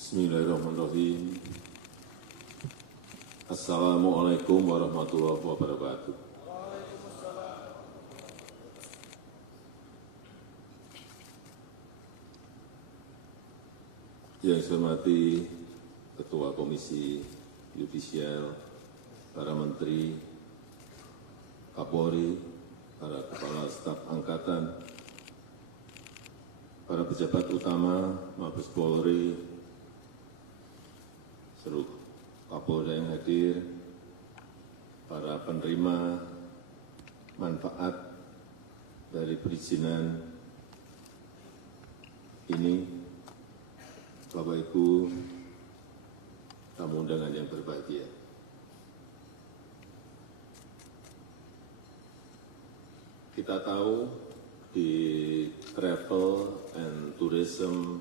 Bismillahirrahmanirrahim. Assalamualaikum warahmatullahi wabarakatuh. Yang saya hormati Ketua Komisi Yudisial, para Menteri, Kapolri, para Kepala Staf Angkatan, para pejabat utama, Mabes Polri, seluruh Kapolda yang hadir, para penerima manfaat dari perizinan ini, Bapak Ibu, tamu undangan yang berbahagia. Kita tahu di Travel and Tourism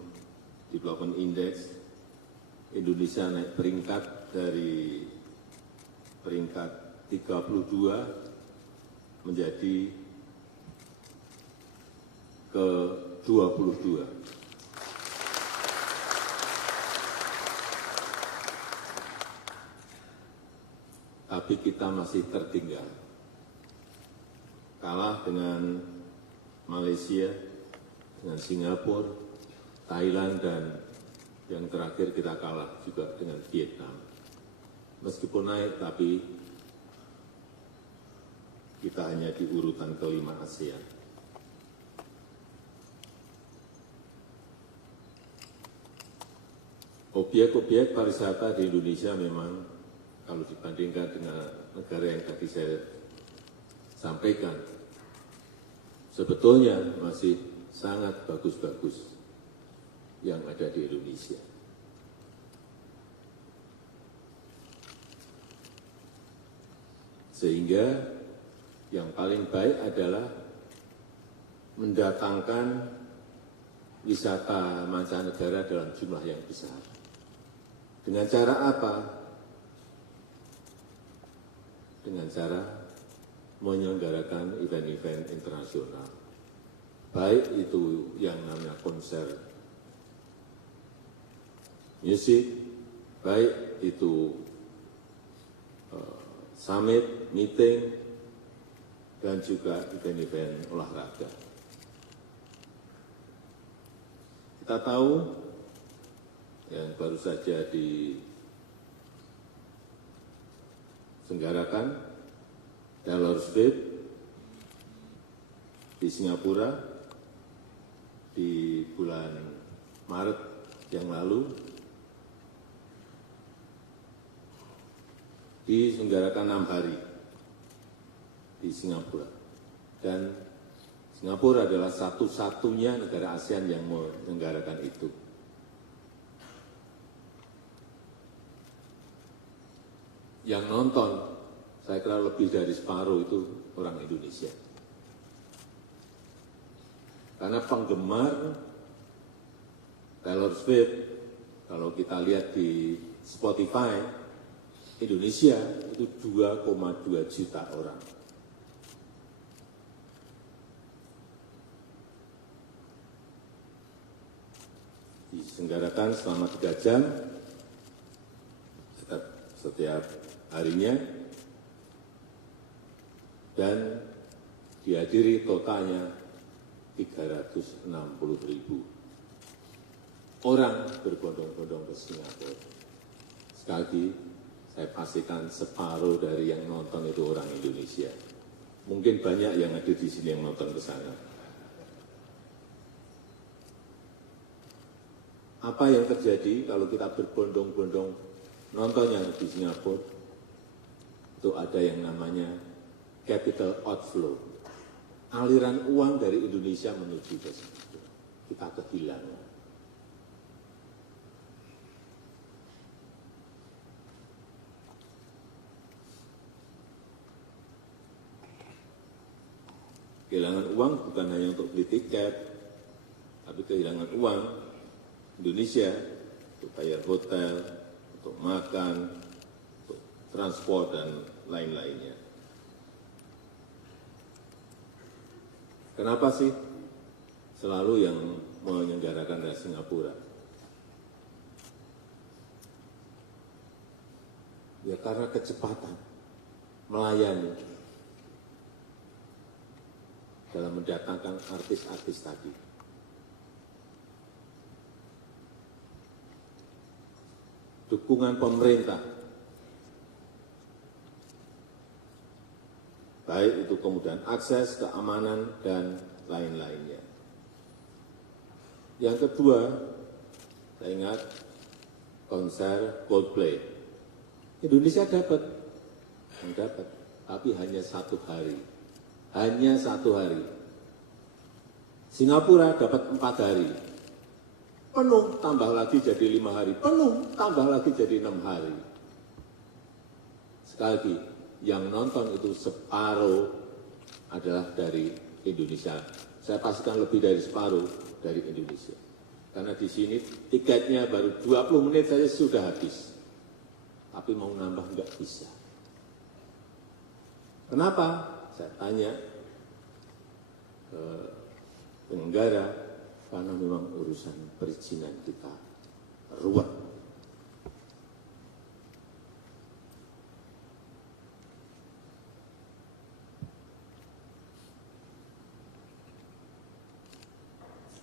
Development Index, Indonesia naik peringkat dari peringkat 32 menjadi ke 22. Tapi kita masih tertinggal, kalah dengan Malaysia, dengan Singapura, Thailand, dan yang terakhir kita kalah juga dengan Vietnam. Meskipun naik, tapi kita hanya di urutan kelima ASEAN. Obyek-obyek pariwisata di Indonesia memang kalau dibandingkan dengan negara yang tadi saya sampaikan, sebetulnya masih sangat bagus-bagus yang ada di Indonesia. Sehingga yang paling baik adalah mendatangkan wisata mancanegara dalam jumlah yang besar. Dengan cara apa? Dengan cara menyelenggarakan event-event internasional. Baik itu yang namanya konser musik, baik itu summit, meeting, dan juga event-event olahraga. Kita tahu yang baru saja diselenggarakan Taylor Swift di Singapura di bulan Maret yang lalu, diselenggarakan 6 hari di Singapura. Dan Singapura adalah satu-satunya negara ASEAN yang menyelenggarakan itu. Yang nonton, saya kira lebih dari separuh itu orang Indonesia. Karena penggemar Taylor Swift, kalau kita lihat di Spotify, Indonesia itu 2,2 juta orang. Diselenggarakan selama 3 jam setiap harinya, dan dihadiri totalnya 360.000 orang berbondong-bondong ke Singapura. Sekali lagi, saya pastikan separuh dari yang nonton itu orang Indonesia. Mungkin banyak yang ada di sini yang nonton ke sana. Apa yang terjadi kalau kita berbondong-bondong nontonnya di Singapura? Itu ada yang namanya capital outflow. Aliran uang dari Indonesia menuju ke Singapura. Kita kehilangan. Kehilangan uang bukan hanya untuk beli tiket, tapi kehilangan uang Indonesia untuk bayar hotel, untuk makan, untuk transport, dan lain-lainnya. Kenapa sih selalu yang menyelenggarakan dari Singapura? Ya karena kecepatan melayani dalam mendatangkan artis-artis tadi. Dukungan pemerintah, baik itu kemudahan akses, keamanan, dan lain-lainnya. Yang kedua, saya ingat konser Coldplay. Indonesia dapat, tapi hanya 1 hari. Hanya 1 hari. Singapura dapat 4 hari. Penuh, tambah lagi jadi 5 hari. Penuh, tambah lagi jadi 6 hari. Sekali lagi, yang nonton itu separuh adalah dari Indonesia. Saya pastikan lebih dari separuh dari Indonesia. Karena di sini tiketnya baru 20 menit saja sudah habis. Tapi mau nambah nggak bisa. Kenapa? Saya tanya ke penyelenggara, karena memang urusan perizinan kita ruwet.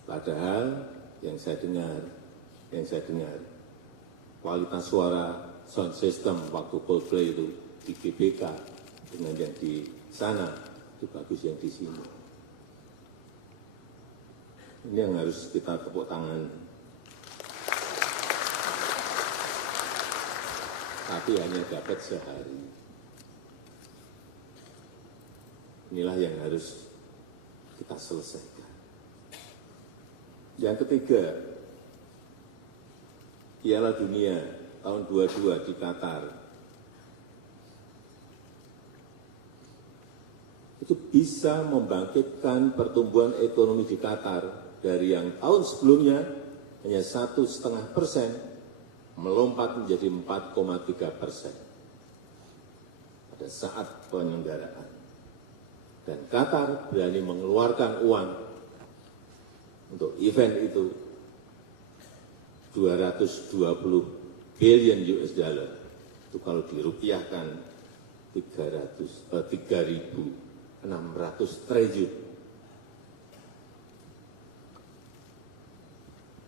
Padahal yang saya dengar, kualitas suara sound system waktu Coldplay itu di GBK dengan yang di sana itu bagus yang di sini. Ini yang harus kita tepuk tangan. Tapi hanya dapat sehari. Inilah yang harus kita selesaikan. Yang ketiga, Piala Dunia tahun 22 di Qatar. Itu bisa membangkitkan pertumbuhan ekonomi di Qatar dari yang tahun sebelumnya hanya 1,5% melompat menjadi 4,3% pada saat penyelenggaraan. Dan Qatar berani mengeluarkan uang untuk event itu 220 billion US dollar. Itu kalau dirupiahkan 3.600 triliun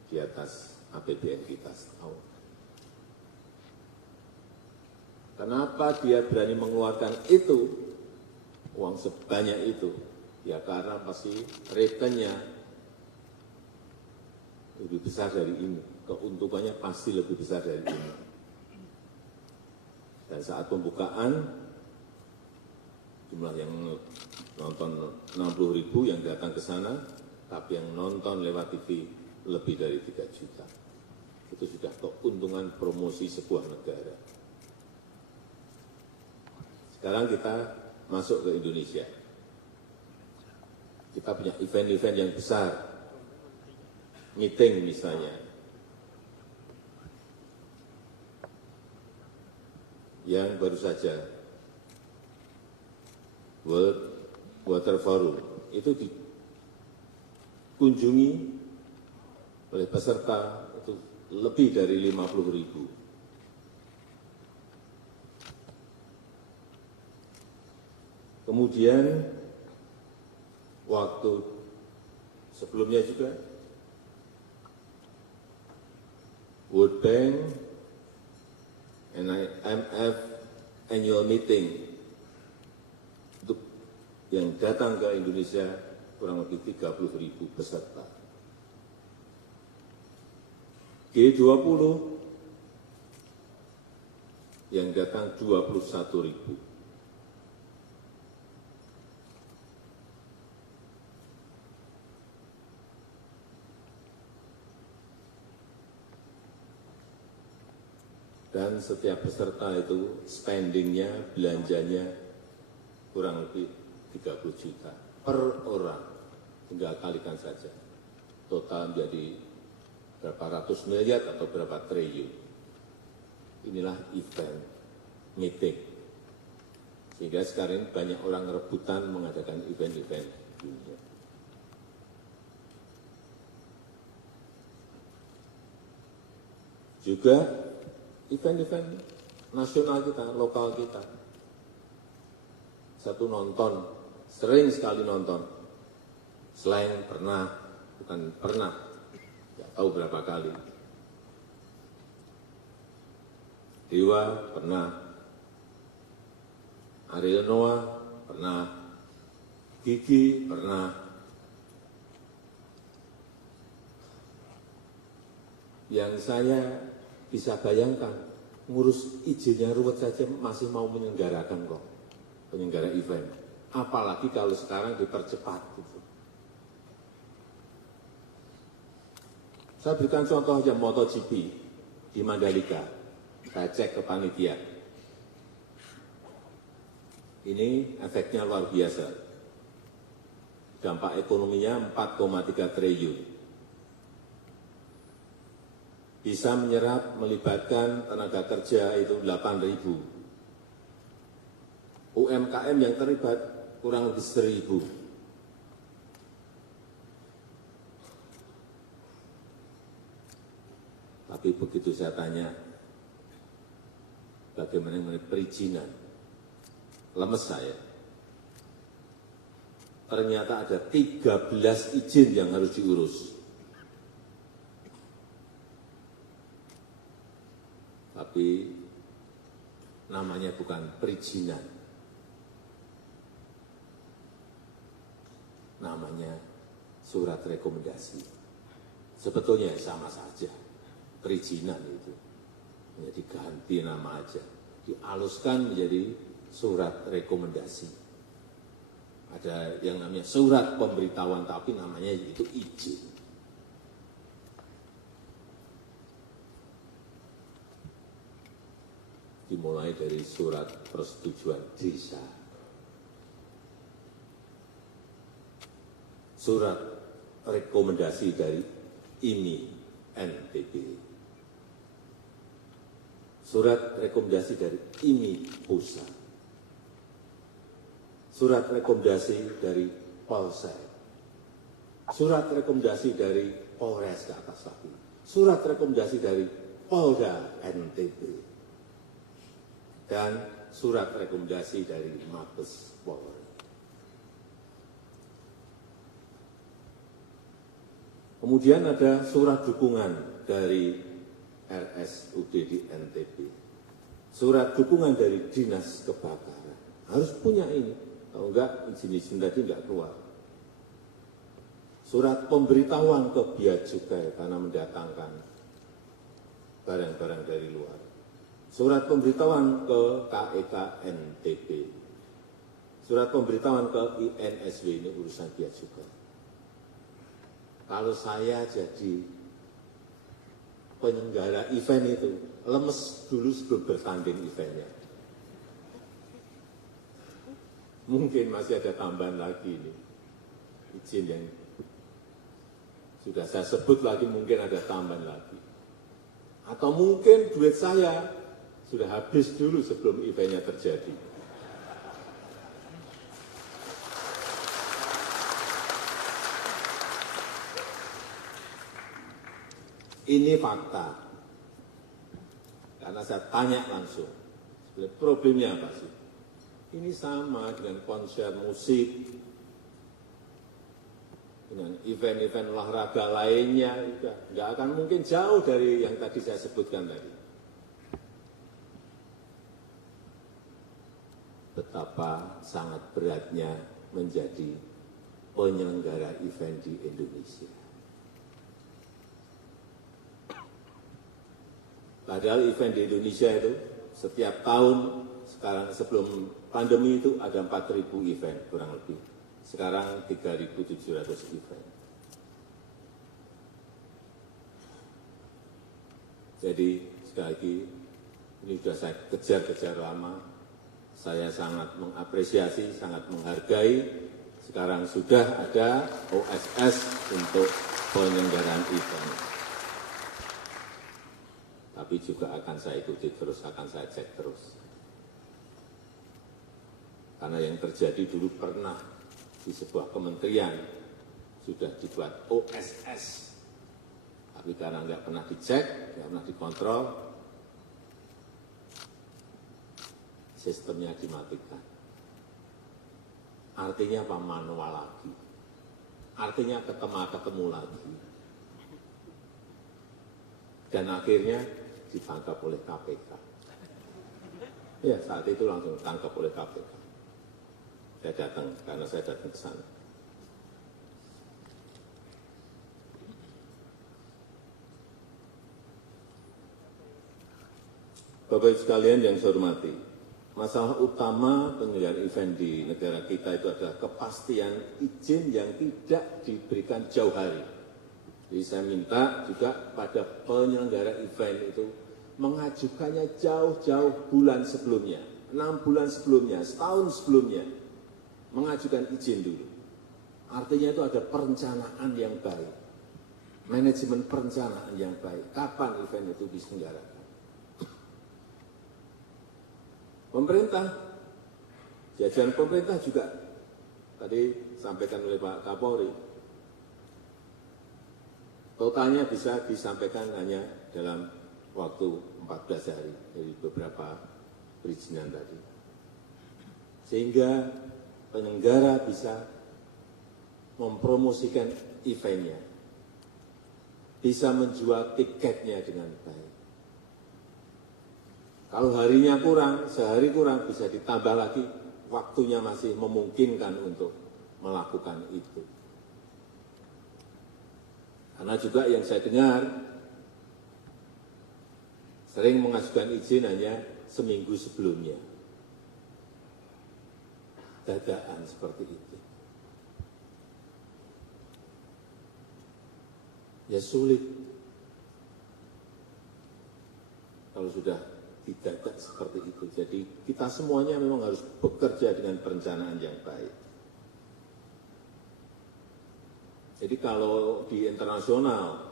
di atas APBN kita setahun. Kenapa dia berani mengeluarkan itu, uang sebanyak itu? Ya karena pasti returnnya lebih besar dari ini, keuntungannya pasti lebih besar dari ini. Dan saat pembukaan, jumlah yang nonton 60.000 yang datang ke sana, tapi yang nonton lewat TV lebih dari 3 juta. Itu sudah keuntungan promosi sebuah negara. Sekarang kita masuk ke Indonesia. Kita punya event-event yang besar. Meeting misalnya. Yang baru saja World Water Forum itu dikunjungi oleh peserta itu lebih dari 50.000. Kemudian waktu sebelumnya juga World Bank and IMF annual meeting untuk yang datang ke Indonesia kurang lebih 30.000 peserta. G20 yang datang 21.000. Dan setiap peserta itu spendingnya, belanjanya kurang lebih 30 juta per orang. Tinggal kalikan saja. Total menjadi berapa ratus miliar atau berapa triliun. Inilah event meeting. Sehingga sekarang ini banyak orang rebutan mengadakan event-event dunia. Juga event-event nasional kita, lokal kita. Satu nonton, sering sekali nonton. Slang pernah, bukan pernah, nggak tahu berapa kali. Dewa pernah, Ariel Noah pernah, Gigi pernah. Yang saya bisa bayangkan, ngurus izinnya ruwet saja masih mau menyelenggarakan kok, penyelenggara event. Apalagi kalau sekarang dipercepat. Gitu. Saya berikan contoh aja MotoGP di Mandalika. Saya cek ke panitia. Ini efeknya luar biasa. Dampak ekonominya 4,3 triliun. Bisa menyerap, melibatkan tenaga kerja itu 8.000. UMKM yang terlibat kurang lebih 1.000. Tapi begitu saya tanya, bagaimana mengenai perizinan, lemes saya. Ternyata ada 13 izin yang harus diurus. Tapi namanya bukan perizinan, namanya surat rekomendasi. Sebetulnya sama saja, perizinan itu hanya diganti nama aja, dihaluskan menjadi surat rekomendasi. Ada yang namanya surat pemberitahuan, tapi namanya itu izin. Dimulai dari surat persetujuan desa, surat rekomendasi dari IMI NTB, surat rekomendasi dari IMI Pusat, surat rekomendasi dari Polsek, surat rekomendasi dari Polres ke atas lagi, surat rekomendasi dari Polda NTB, dan surat rekomendasi dari Mabes Polri. Kemudian ada surat dukungan dari RSUD di NTB, surat dukungan dari Dinas Kebakaran. Harus punya ini, kalau enggak izin-izin tadi enggak keluar. Surat pemberitahuan ke Bea Cukai karena mendatangkan barang-barang dari luar. Surat pemberitahuan ke KEK NTB, surat pemberitahuan ke INSW, ini urusan Bea Cukai. Kalau saya jadi penyelenggara event itu, lemes dulu sebelum bertanding eventnya. Mungkin masih ada tambahan lagi ini, izin yang sudah saya sebut lagi mungkin ada tambahan lagi. Atau mungkin duit saya sudah habis dulu sebelum eventnya terjadi. Ini fakta. Karena saya tanya langsung, sebenarnya problemnya apa sih? Ini sama dengan konser musik, dengan event-event olahraga lainnya, nggak akan mungkin jauh dari yang tadi saya sebutkan tadi. Betapa sangat beratnya menjadi penyelenggara event di Indonesia. Padahal event di Indonesia itu setiap tahun, sekarang sebelum pandemi itu ada 4.000 event kurang lebih. Sekarang 3.700 event. Jadi sekali lagi, ini sudah saya kejar-kejar lama. Saya sangat mengapresiasi, sangat menghargai. Sekarang sudah ada OSS untuk penyelenggaraan event. Tapi juga akan saya ikuti terus, akan saya cek terus. Karena yang terjadi dulu pernah di sebuah kementerian sudah dibuat OSS. Tapi karena nggak pernah dicek, nggak pernah dikontrol, sistemnya dimatikan. Artinya apa? Manual lagi. Artinya ketemu lagi. Dan akhirnya ditangkap oleh KPK. Ya, saat itu langsung ditangkap oleh KPK. Saya datang, karena saya datang ke sana. Bapak Ibu sekalian yang saya hormati, masalah utama penyelenggaraan event di negara kita itu adalah kepastian izin yang tidak diberikan jauh hari. Jadi saya minta juga pada penyelenggara event itu mengajukannya jauh-jauh bulan sebelumnya, 6 bulan sebelumnya, setahun sebelumnya, mengajukan izin dulu. Artinya itu ada perencanaan yang baik, manajemen perencanaan yang baik, kapan event itu diselenggarakan. Pemerintah, jajaran pemerintah juga tadi sampaikan oleh Pak Kapolri, totalnya bisa disampaikan hanya dalam waktu 14 hari dari beberapa perizinan tadi. Sehingga penyelenggara bisa mempromosikan eventnya, bisa menjual tiketnya dengan baik. Kalau harinya kurang, sehari kurang, bisa ditambah lagi, waktunya masih memungkinkan untuk melakukan itu. Karena juga yang saya dengar, sering mengajukan izin hanya seminggu sebelumnya. Dadakan seperti itu. Ya sulit. Kalau sudah didadak seperti itu. Jadi kita semuanya memang harus bekerja dengan perencanaan yang baik. Jadi kalau di internasional,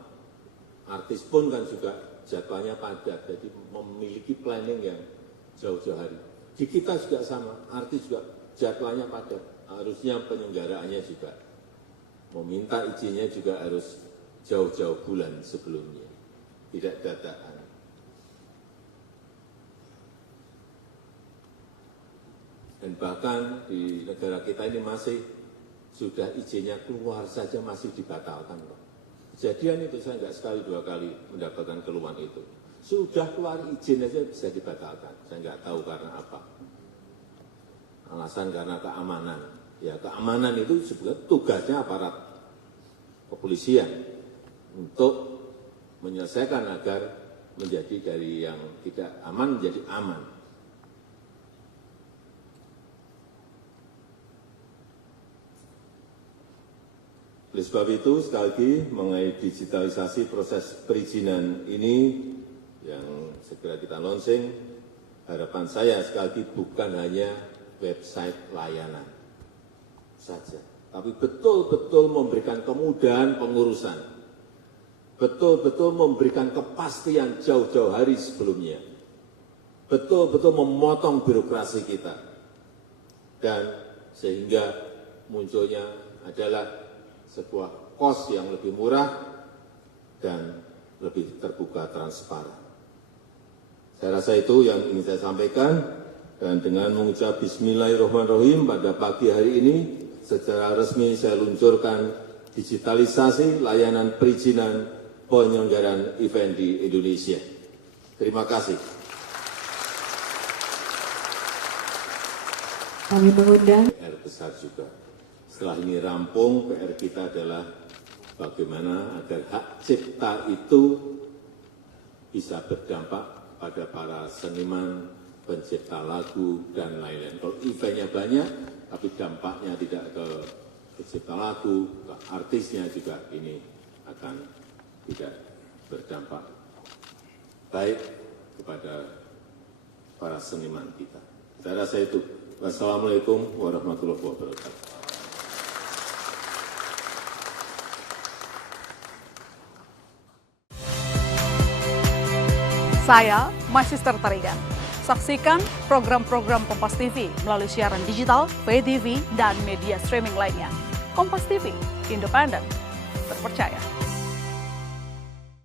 artis pun kan juga jadwalnya padat, jadi memiliki planning yang jauh-jauh hari. Di kita juga sama, artis juga jadwalnya padat, harusnya penyelenggaraannya juga meminta izinnya juga harus jauh-jauh bulan sebelumnya, tidak dadakan. Dan bahkan di negara kita ini masih sudah izinnya keluar saja masih dibatalkan. Kejadian itu saya nggak sekali dua kali mendapatkan keluhan itu. Sudah keluar izin saja bisa dibatalkan. Saya nggak tahu karena apa. Alasan karena keamanan. Ya keamanan itu sebenarnya tugasnya aparat kepolisian untuk menyelesaikan agar menjadi dari yang tidak aman menjadi aman. Oleh sebab itu, sekali lagi mengenai digitalisasi proses perizinan ini yang segera kita launching, harapan saya sekali lagi bukan hanya website layanan saja, tapi betul-betul memberikan kemudahan pengurusan, betul-betul memberikan kepastian jauh-jauh hari sebelumnya, betul-betul memotong birokrasi kita, dan sehingga munculnya adalah sebuah kos yang lebih murah dan lebih terbuka transparan. Saya rasa itu yang ingin saya sampaikan, dan dengan mengucap Bismillahirrahmanirrahim pada pagi hari ini secara resmi saya luncurkan digitalisasi layanan perizinan penyelenggaraan event di Indonesia. Terima kasih. Kami mengundang PR besar juga. Setelah ini rampung, PR kita adalah bagaimana agar hak cipta itu bisa berdampak pada para seniman, pencipta lagu, dan lain-lain. Kalau eventnya banyak, tapi dampaknya tidak ke pencipta lagu, ke artisnya juga ini akan tidak berdampak baik kepada para seniman kita. Saya rasa itu. Wassalamualaikum warahmatullahi wabarakatuh. Saya Magister Tarigan. Saksikan program-program Kompas TV melalui siaran digital, pay TV, dan media streaming lainnya. Kompas TV, independen, terpercaya.